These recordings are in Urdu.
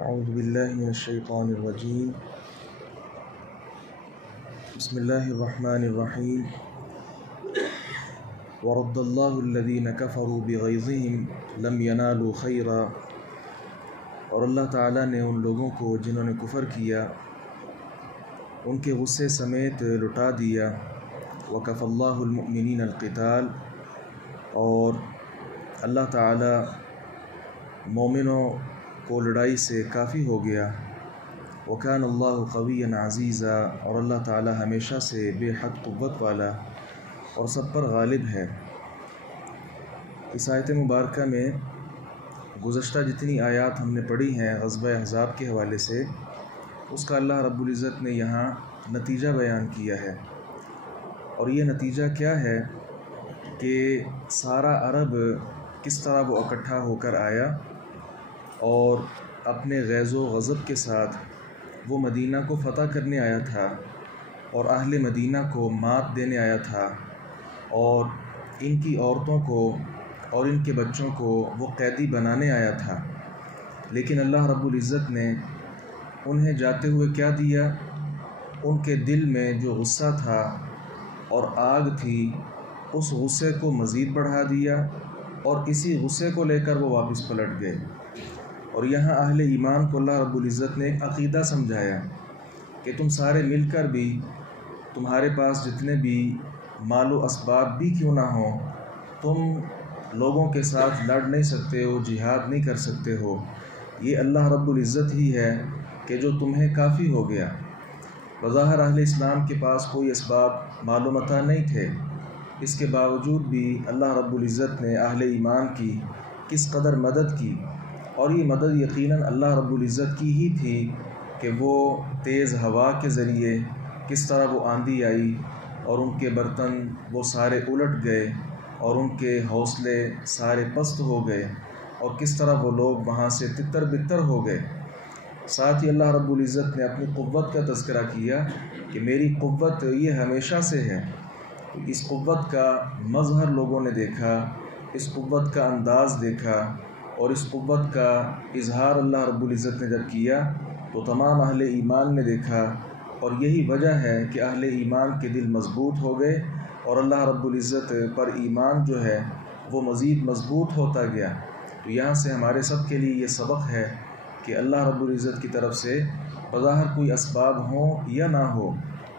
اعوذ باللہ من الشیطان الرجیم بسم اللہ الرحمن الرحیم ورد اللہ الذین کفروا بغیظہم لم ینالوا خیرا، اور اللہ تعالیٰ نے ان لوگوں کو جنہوں نے کفر کیا ان کے غصے سمیت لٹا دیا۔ وکفی اللہ المؤمنین القتال، اور اللہ تعالیٰ مومنوں کو لڑائی سے کافی ہو گیا۔ وکان اللہ قویا عزیزا، اور اللہ تعالیٰ ہمیشہ سے بے حد قوت والا اور سب پر غالب ہے۔ اس آیت مبارکہ میں گزشتہ جتنی آیات ہم نے پڑھی ہیں غزوہ احزاب کے حوالے سے، اس کا اللہ رب العزت نے یہاں نتیجہ بیان کیا ہے۔ اور یہ نتیجہ کیا ہے کہ سارا عرب کس طرح وہ اکٹھا ہو کر آیا اور اپنے غیظ و غضب کے ساتھ وہ مدینہ کو فتح کرنے آیا تھا اور اہل مدینہ کو مات دینے آیا تھا، اور ان کی عورتوں کو اور ان کے بچوں کو وہ قیدی بنانے آیا تھا۔ لیکن اللہ رب العزت نے انہیں جاتے ہوئے کیا دیا؟ ان کے دل میں جو غصہ تھا اور آگ تھی، اس غصے کو مزید بڑھا دیا، اور اسی غصے کو لے کر وہ واپس پلٹ گئے۔ اور یہاں اہل ایمان کو اللہ رب العزت نے ایک عقیدہ سمجھایا کہ تم سارے مل کر بھی، تمہارے پاس جتنے بھی مال و اسباب بھی کیوں نہ ہوں، تم لوگوں کے ساتھ لڑ نہیں سکتے ہو، جہاد نہیں کر سکتے ہو۔ یہ اللہ رب العزت ہی ہے کہ جو تمہیں کافی ہو گیا۔ بظاہر اہل اسلام کے پاس کوئی اسباب مال و متاع نہیں تھے، اس کے باوجود بھی اللہ رب العزت نے اہل ایمان کی کس قدر مدد کی، اور یہ مدد یقیناً اللہ رب العزت کی ہی تھی کہ وہ تیز ہوا کے ذریعے کس طرح وہ آندھی آئی اور ان کے برتن وہ سارے الٹ گئے اور ان کے حوصلے سارے پست ہو گئے، اور کس طرح وہ لوگ وہاں سے تتر بتر ہو گئے۔ ساتھ ہی اللہ رب العزت نے اپنی قوت کا تذکرہ کیا کہ میری قوت یہ ہمیشہ سے ہے۔ اس قوت کا مظہر لوگوں نے دیکھا، اس قوت کا انداز دیکھا، اور اس قوت کا اظہار اللہ رب العزت نے جب کیا تو تمام اہل ایمان نے دیکھا، اور یہی وجہ ہے کہ اہل ایمان کے دل مضبوط ہو گئے، اور اللہ رب العزت پر ایمان جو ہے وہ مزید مضبوط ہوتا گیا۔ تو یہاں سے ہمارے سب کے لیے یہ سبق ہے کہ اللہ رب العزت کی طرف سے بظاہر کوئی اسباب ہوں یا نہ ہو،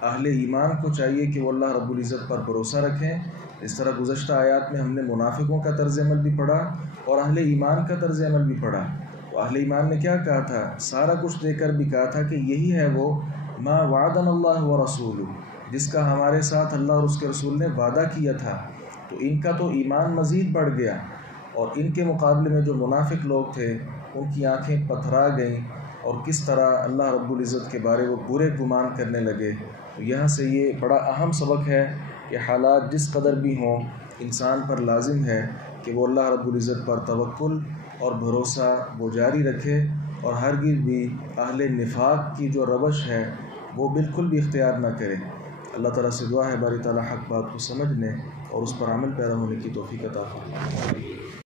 اہل ایمان کو چاہیے کہ وہ اللہ رب العزت پر بھروسہ رکھیں۔ اس طرح گزشتہ آیات میں ہم نے منافقوں کا طرز عمل بھی پڑھا اور اہل ایمان کا طرز عمل بھی پڑھا۔ تو اہل ایمان نے کیا کہا تھا؟ سارا کچھ دے کر بھی کہا تھا کہ یہی ہے وہ ما وعدنا اللہ ورسولہ، جس کا ہمارے ساتھ اللہ اور اس کے رسول نے وعدہ کیا تھا۔ تو ان کا تو ایمان مزید بڑھ گیا، اور ان کے مقابلے میں جو منافق لوگ تھے ان کی آنکھیں پتھرا گئیں، اور کس طرح اللہ رب العزت کے بارے وہ برے گمان کرنے لگے۔ تو یہاں سے یہ بڑا اہم سبق ہے کہ حالات جس قدر بھی ہوں، انسان پر لازم ہے کہ وہ اللہ رب العزت پر توکل اور بھروسہ وہ جاری رکھے، اور ہرگز بھی اہل نفاق کی جو روش ہے وہ بالکل بھی اختیار نہ کرے۔ اللہ تعالیٰ سے دعا ہے باری تعالیٰ حق بات کو سمجھنے اور اس پر عمل پیرا ہونے کی توفیق عطا فرمائے۔